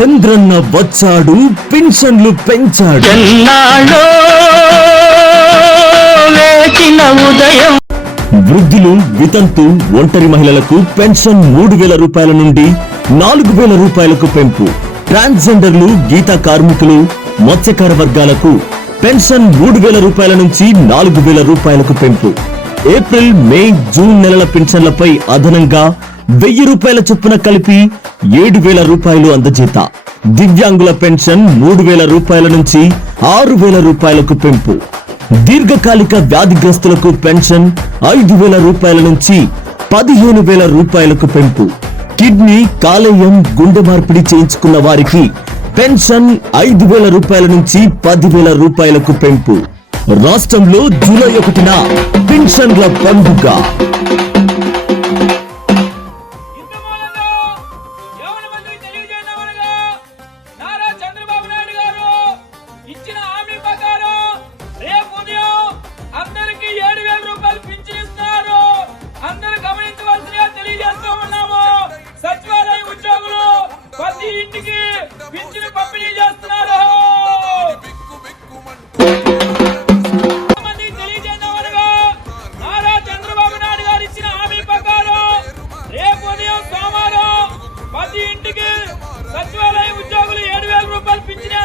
చంద్రన్న వచ్చాడు, పెన్షన్లు పెంచాడు. వృద్ధులు, వితంతు, ఒంటరి మహిళలకు పెన్షన్ 3,000 రూపాయల నుండి 4,000 రూపాయలకు పెంపు. ట్రాన్స్జెండర్లు, గీతా కార్మికులు, మత్స్యకార వర్గాలకు పెన్షన్ 3,000 రూపాయల నుంచి 4,000 రూపాయలకు పెంపు. ఏప్రిల్, మే, జూన్ నెలల పెన్షన్లపై అదనంగా 1,000 రూపాయల చొప్పున కలిపి 7,000 రూపాయలు అందజేత. దివ్యాంగుల పెన్షన్ 3,000 రూపాయల నుంచి 6,000 రూపాయలకు పెంపు. దీర్ఘకాలిక వ్యాధిగ్రస్తులకు పెన్షన్ 5,000 రూపాయల నుంచి 15,000 రూపాయలకు పెంపు. కిడ్నీ, కాలేయం, గుండె మార్పిడి చేయించుకున్న వారికి పెన్షన్ 5,000 రూపాయల నుంచి 10,000 రూపాయలకు పెంపు. రాష్ట్రంలో జూలై 1న పెన్షన్ల పండుగ. సచివాలయ ఉద్యోగులు 7,000 రూపాయలు పింఛన్